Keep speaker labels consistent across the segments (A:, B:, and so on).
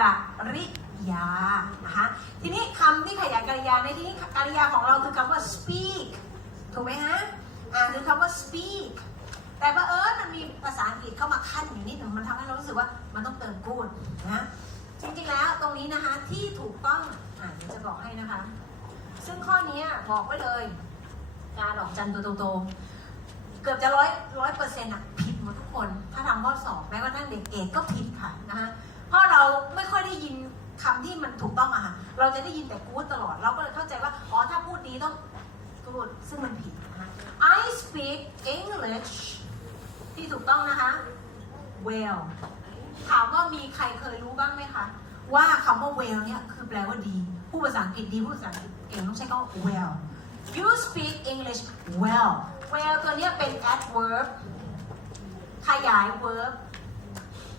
A: กริยานะคะทีนี้คำที่ขยายกริยาในที่นี้กริยาของเราคือคำว่า speak ถูกไหมฮะอ่าคือคำว่า speak แต่บังเอิญมันมีภาษาอังกฤษเข้ามาขั้นอยู่นิดหนึ่งมันทำให้เรารู้สึกว่ามันต้องเติมกูดนะจริงๆแล้วตรงนี้นะคะที่ถูกต้องอ่าเดี๋ยวจะบอกให้นะคะ ซึ่งข้อนี้บอกไว้เลยการออกจันตัวโตๆเกือบจะร้อยร้อยเปอร์เซ็นต์อะผิดหมดทุกคน ถ้าทำข้อสอบแม้กระทั่งเด็กเอกก็ผิดค่ะนะคะ เราไม่ค่อยได้ยินคำที่มันถูกต้องอะค่ะ เราจะได้ยินแต่กู๊ดตลอด เราก็เลยเข้าใจว่า อ๋อ ถ้าพูดดีต้องกู๊ดซึ่งมันผิดนะคะ I speak English ที่ถูกต้องนะคะ well ถามว่ามีใครเคยรู้บ้างไหมคะ ว่าคำว่า well เนี่ยคือแปลว่าดี ผู้ภาษาอังกฤษดีผู้ภาษาอังกฤษเก่งต้องใช้คำว่า well you speak English well well ตัวนี้เป็น adverb ขยาย verb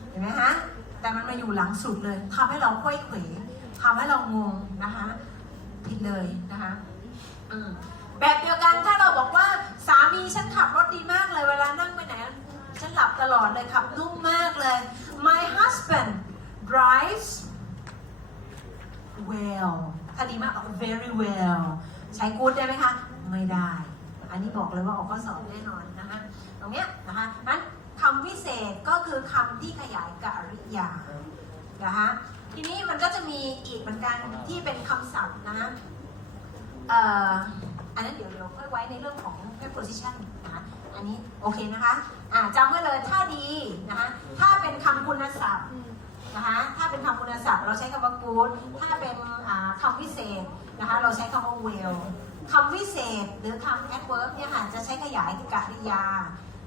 A: เห็นไหมฮะ แต่มันมาอยู่หลังสุดเลยทำให้เราค่อยเขวทำให้เรางงนะคะผิดเลยนะคะแบบเดียวกันถ้าเราบอกว่าสามีฉันขับรถดีมากเลยเวลานั่งไปไหนฉันหลับตลอดเลยขับนุ่มมากเลย my husband drives well ถ้าดีมาก very well ใช้ good ได้ไหมคะ ไม่ได้ อันนี้บอกเลยว่าออกข้อสอบแน่นอนนะคะตรงเนี้ยนะคะนั้นคำวิเศษก็คือคำที่ขยายกริ อย่านะคะทีนี้มันก็จะมีอีกเหมือนกันที่เป็นคำศัพท์นะคะเอ่ออันนั้นเดี๋ยวเดี๋ยวค่อยไว้ในเรื่องของ preposition นะคะอันนี้โอเคนะคะอ่าจำไว้เลยถ้าดีนะคะถ้าเป็นคำคุณศัพท์นะคะถ้าเป็นคำคุณศัพท์เราใช้คำว่า good ถ้าเป็นคำวิเศษนะคะเราใช้คำว่า well คำวิเศษหรือคำ adverb เนี่ยค่ะจะใช้ขยายกริยา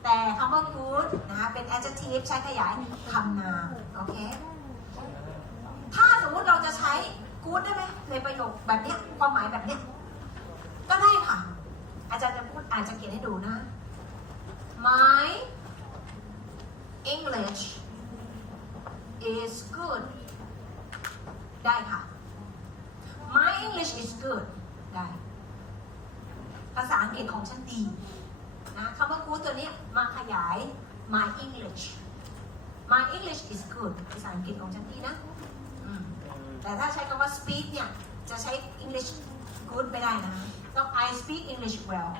A: แต่คำว่า good นะคะเป็น adjective ใช้ขยายคำนามโอเค ถ้าสมมุติเราจะใช้ good ได้ไหมในประโยคแบบเนี้ยความหมายแบบเนี้ยก็ได้ค่ะ อาจารย์จะพูดอาจจะเขียนให้ดูนะ My English is good ได้ค่ะ My English is good ได้ ภาษาอังกฤษของฉันดี นะคำว่า good ตัวนี้มาขยาย My English My English is good ภาษาอังกฤษของฉันดีนะ แต่ถ้าใช้คำว่า speak เนี่ย จะใช้ English good ไม่ได้นะ ต้อง I speak English well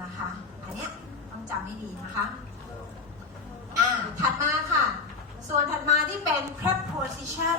A: นะคะ อันเนี้ยต้องจำให้ดีนะคะ อ่า ถัดมาค่ะ ส่วนถัดมาที่เป็น preposition